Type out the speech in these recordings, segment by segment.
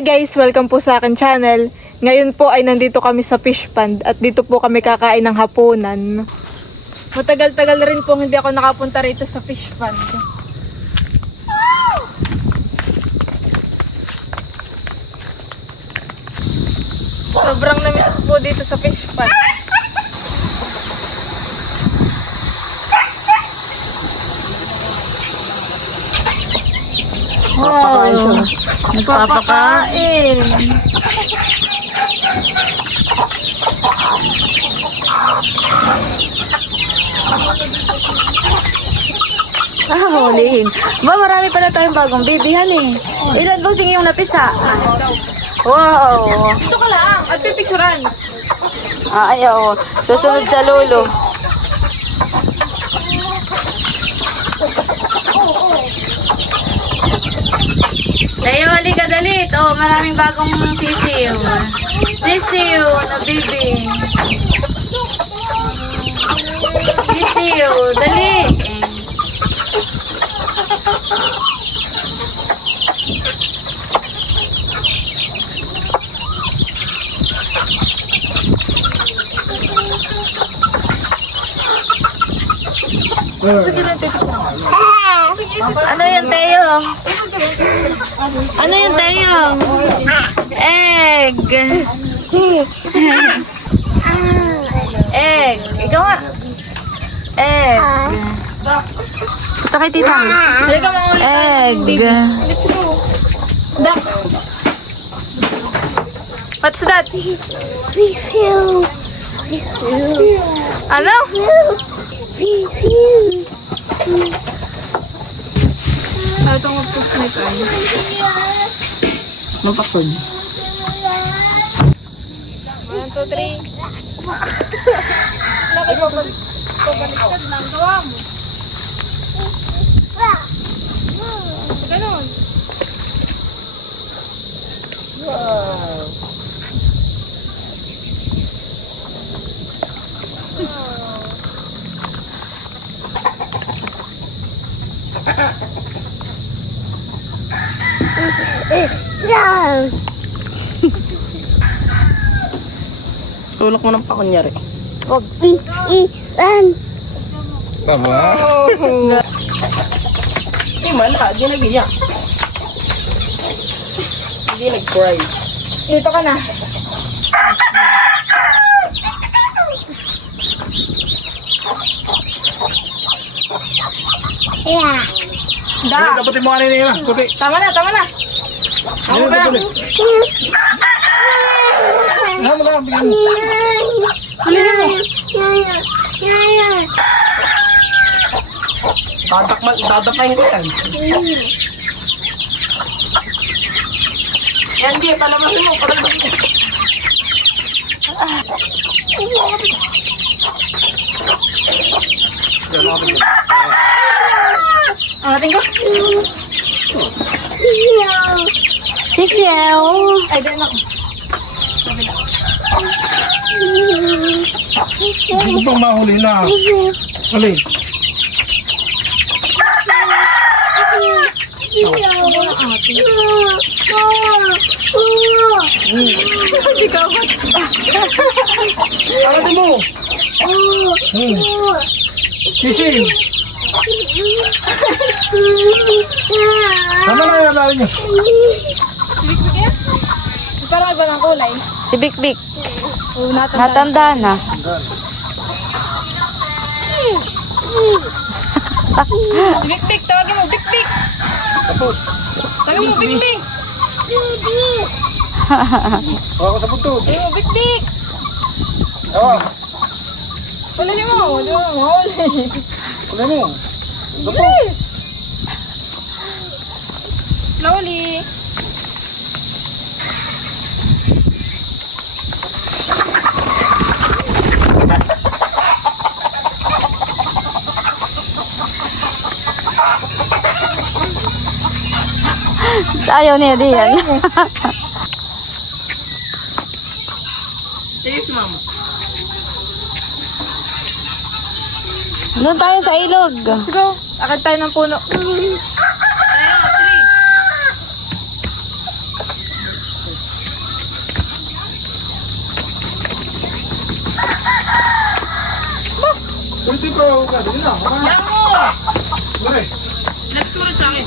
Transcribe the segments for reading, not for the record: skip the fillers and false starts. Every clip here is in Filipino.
Hi guys! Welcome po sa akin channel. Ngayon po ay nandito kami sa fish pond at dito po kami kakain ng hapunan. Matagal-tagal na rin po hindi ako nakapunta rito sa fish pond. Sobrang namiss ko po dito sa fish pond. Wow! Nagpapakain! Hulihin. Ba, marami pala tayong bagong bibihan eh. Ilan bang singiyong napisa? Wow! Ito ka lang! At pipicturan! Ayaw. Susunod sa lolo. Tayo, halika dalit. Oh, maraming bagong sisiw. Sisiw na bibi. Sisiw, dali. Ano yan, Tayo? Ano yan, Tayo? Egg. Egg. Ikaw nga. Egg. Ito kay tita. Halika mga ulit. Egg. Let's go! Duck! What's that? Ano? Ito nga po snake ay. Mapakod. 1, 2, 3. Nakapabaliktad na ang gawa mo. Ganon. Tulak mo ng pakunyari. Tama. Eh, mala. Di nag-iyak. Hindi nag-cry. Dito ka na. Da. Dapat mo kanina yun. Puti. Tama na, tama na. Ano ba? Ano ba? Bigyan mo. Hulihin mo. Dadapain ko yan. Yan, di. Palabasin mo. Palabasin mo. Angatin ko. Sisiyaw. Ay, din ako. Hindi ko pang mahuli na. Huli. Hindi ka ba? Angatin mo. Sisi. Tama na yung alala niyo. Big-big yan? Parang iba ng kulay. Si Bik-Bik. Oo, Natanda na. Big-big, tawagin mo. Big-big. Tawagin mo, big-big. Ako sa butod. Tawagin mo, big-big. Awa. Hulihin mo. Hulihin mo. Huli. Huli mo. Yes. Slowly. Ayaw niya di yan. Doon tayo sa ilog. Let's go. Akad tayo ng puno. Pwede ko ka. Dili na. Yan mo! Pare. Nagturo sa akin.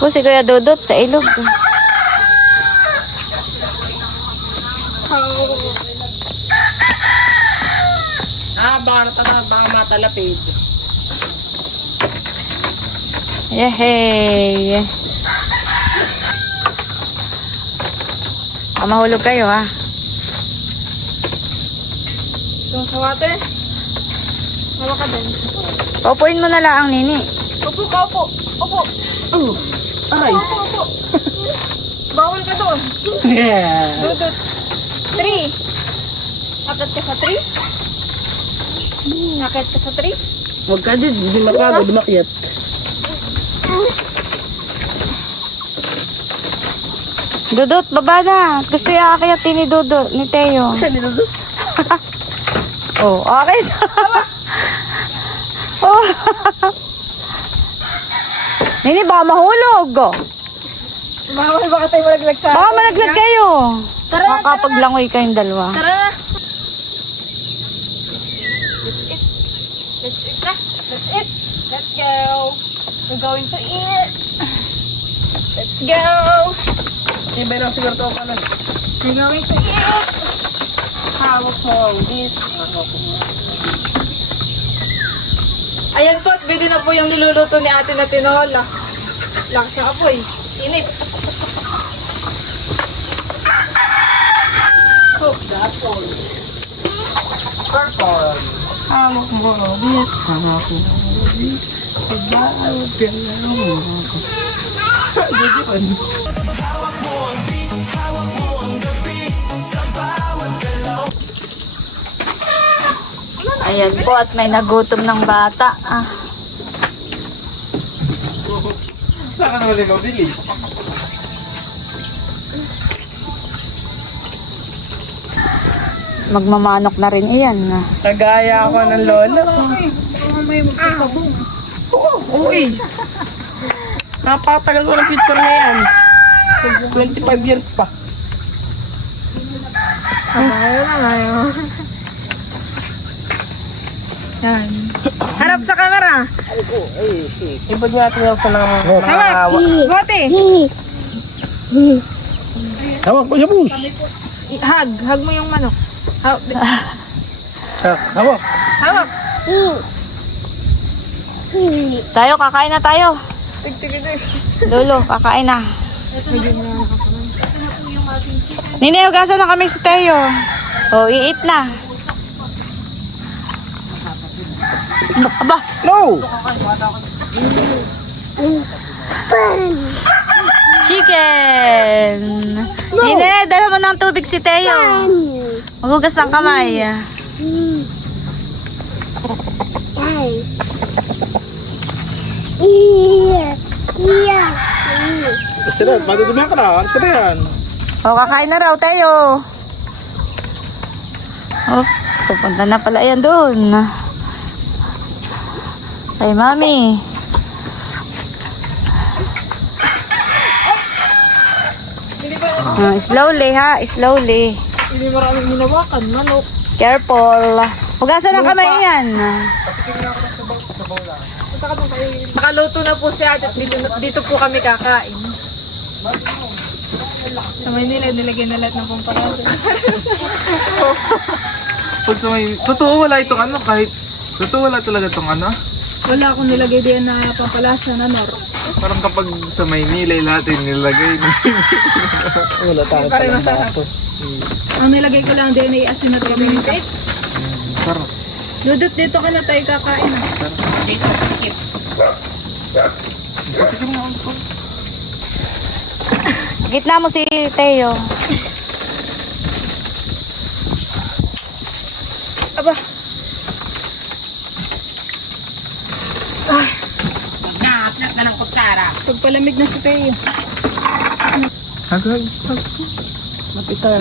Po si Kuya Dudut sa ilog. Baka matalapid. Yehey! Mahulog kayo ha. Yung sa water. Hawa ka din. Paupuin mo na lang ang nini. Opo ka, opo. Opo. Aray. Opo, opo. Bawal ka doon. Yeah. Dudut. 3. Akit ka sa 3. Akit ka sa 3. Huwag ka din. Hindi mapagod makyat. Dudut, baba na. Gusto yung aakiyatin ni Dudut, ni Teo. Oh, okay. Oh. Nini, baka mahulog. Bawal baka tayo malaglag sa... Baka malaglag kayo. Tara, Makakapaglangoy kayong dalawa. Tara. Let's eat na. Let's eat. Let's go. We're going to eat. Let's go. Ibay lang siguro ito ka lang. We're going to eat. Hawak mo ang this. Ayan po, at pwede na po yung niluluto ni ate na tinola. Lakas ng apoy. Init. Oh, dapol. Purple. Hawak mo ang this. Hawak mo ang this. Pagbalag ka lang mo. Ayan po, at may nagutom ng bata. Ah. Saan ka naman yung mabili? Magmamanok na rin iyan. Nagaya ako ng lola. Oo, uy. Napakatagal ko ng picture na yan. 25 years pa. Yan. Harap sa camera. Ibad natin yung sa nangangawa. Hawak. Bote. Hawak ko siya, bus. Hug. Hug mo yung manok. Hawak. Hawak. Tayo, kakain na tayo. Tigtigil. Lolo, kakain na. Nini, hugasan na kami sa Teo. O, i-eat na. Aba, No! chicken! Nini, dala mo ng tubig si Teo. Maghugas ng kamay. Sira, matutumihan ka na. Sira yan. O, kakain na raw, Teo. Oh, pupunta na pala yan doon. Ay, mami. Slowly, ha? Slowly. Hindi maraming hinawakan. Manok. Careful. Hugasan ng kamay yan. Nakaluto na po si ate. Dito po kami kakain. Sa Maynila, nilagyan na lahat ng pampalasa. Pag sa may... Totoo wala itong ano, kahit... Totoo wala talaga itong ano. Wala akong nilagay din na pampalasa na nor. Parang kapag sa Maynila, lahat yung nilagay. Wala tayo Pare masarap. Ang nilagay ko lang din ay asin na tayo. Sarap. Dudut, dito ka na tayo kakain. Dito, sikip. Gitna mo si Teo. Aba. Nahapnat na ng kutsara. Pagpalamig na si Teo. Hagag. Mapisa.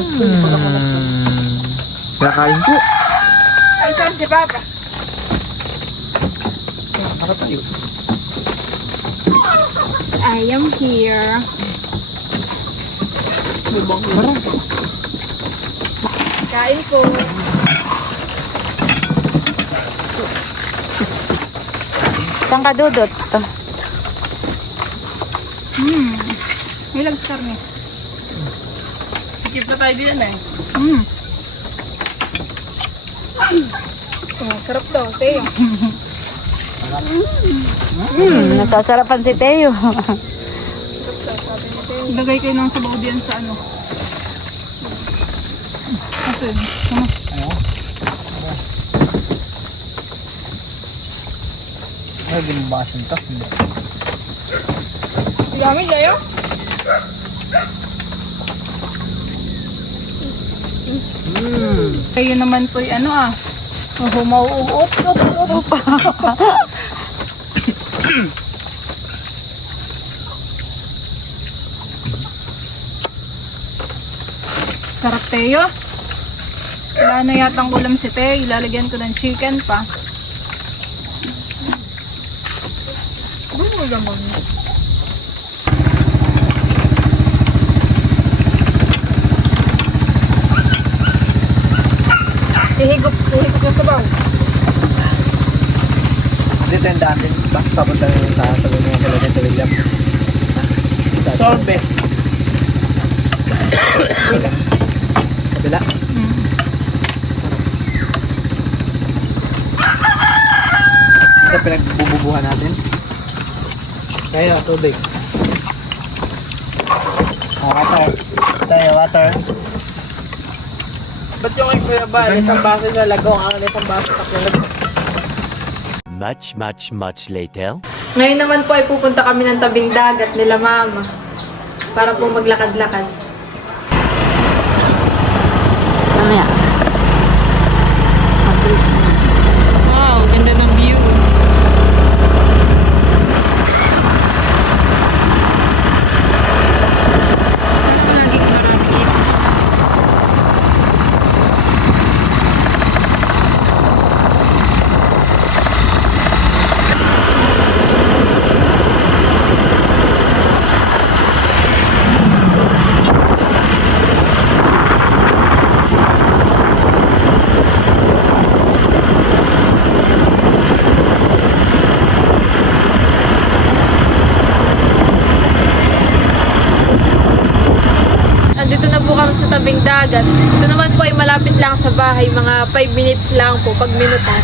Kakain po. Ay, saan si Papa? Nakatayo. I am here. Kain po. Saan ka dudot? May lags karne. Sikip na tayo din eh. Oh, sarap daw, Teo. Nasasarapan si Teo. Ilagay kayo ng sabaw diyan sa ano. Ito yun. Ay, ginubasan ka. Yummy, Leo. Kayo naman po ano mauuot. Sarap, Teo. Sila na yatang ulam si Teo. Ilalagyan ko ng chicken pa. Bumulam mo. Ihigop yung sabaw. Dito yung daan din. Papunta na sa sabi niya sila dito, William. Sorbe. Kabila. Sa pinagbububuhan natin. Kaya, tubig. Water. Tayo, water. Ba't yung Kuya Bal, isang baso sa lagong, ang isang baso takilog? Much later. Ngayon naman po ay pupunta kami ng tabing dagat nila mama para po maglakad-lakad. Mamaya. Wow, ganda ng view. Andito na po kami sa tabing dagat. Ito naman po ay malapit lang sa bahay. Mga 5 minutes lang po pag minutan.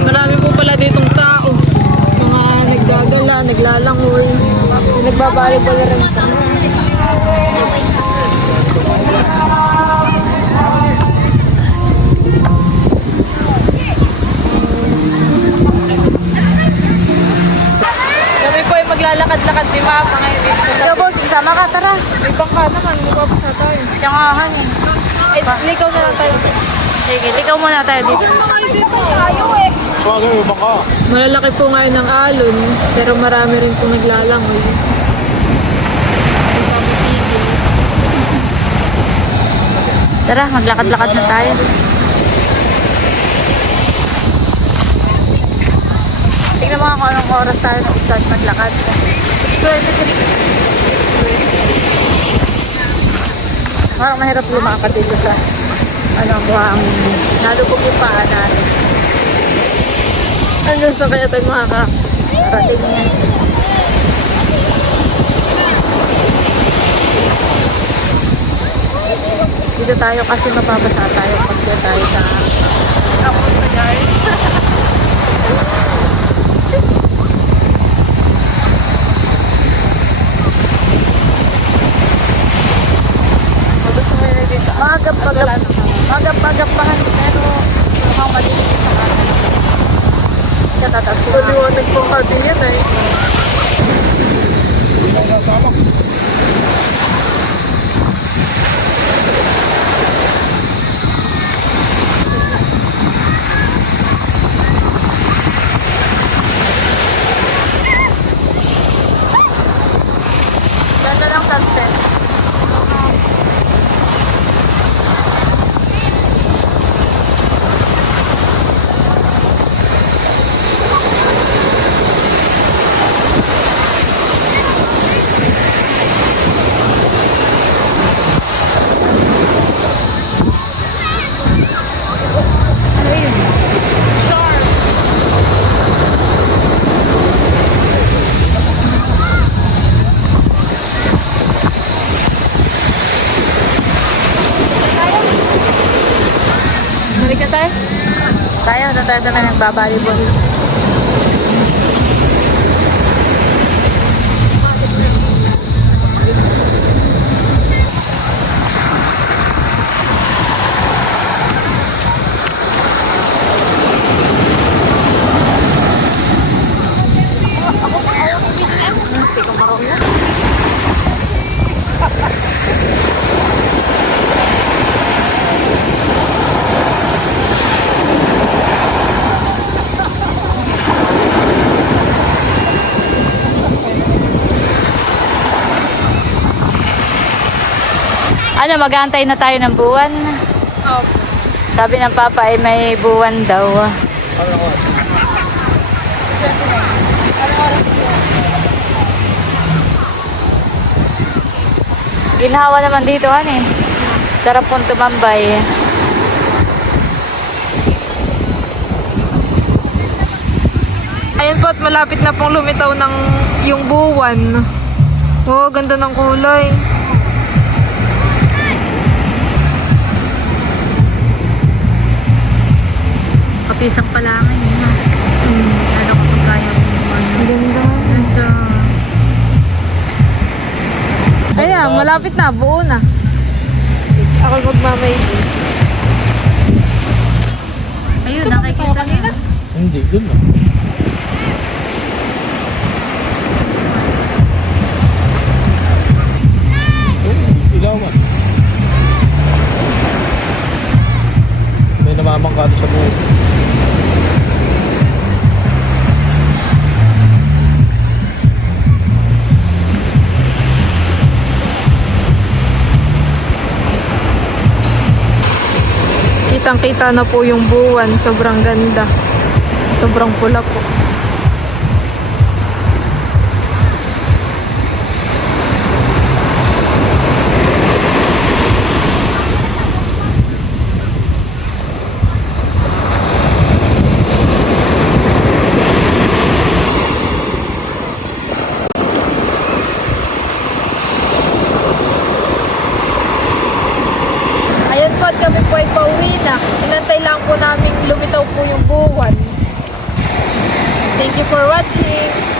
Marami po pala ditong tao. Mga naggagala, naglalangoy. Nagbabalibol rin kami. Kami po ay maglalakad-lakad ni Mama ngayon dito sa Ikaw, boss, isama ka, tara. may bangka naman, mababasa tayo. Tiyangahan eh. Eh, likaw na lang tayo. Sige, ikaw muna tayo dito. Bagay, baka. Malalaki po ngayon ang alon, pero marami rin po naglalangoy. Tara, maglakad-lakad na tayo. Tingnan mo nga kung anong oras tayo nag-start maglakad. 23. Parang mahirap lumakad dito sa buhangin. Nalubog yung paa natin. Hanggang sa kaya tayo makakarating niya. Dito tayo kasi mapapasa tayo pag tayo sa magap-magap pa nga, pero mukhang madilim sa kanan. Kaya tataas ko na. Paliwanag po natin yan eh. Ganda ng sunset. eh. Tayo, doon tayo sa may nagbabalibol. Ano, mag-aantay na tayo ng buwan? Sabi ng papa ay may buwan daw. Ginhawa naman dito, eh. Sarap pong tumambay. Ayan po at malapit na pong lumitaw ng yung buwan. Oh, ganda ng kulay. Kapisang palangan yun. Ano ko kung kaya mo naman. Ganda. Ganda. Ayan, malapit na. Buo na. Ako magmamayagin. Ayun, nakikita na. Hindi, dun na. Ilawan. May namamangkado sa buo. Kitang-kita na po yung buwan. Sobrang ganda. Sobrang pula po. Ayan po at kami po ay pauwi na. Inantay lang po namin lumitaw po yung buwan. Thank you for watching.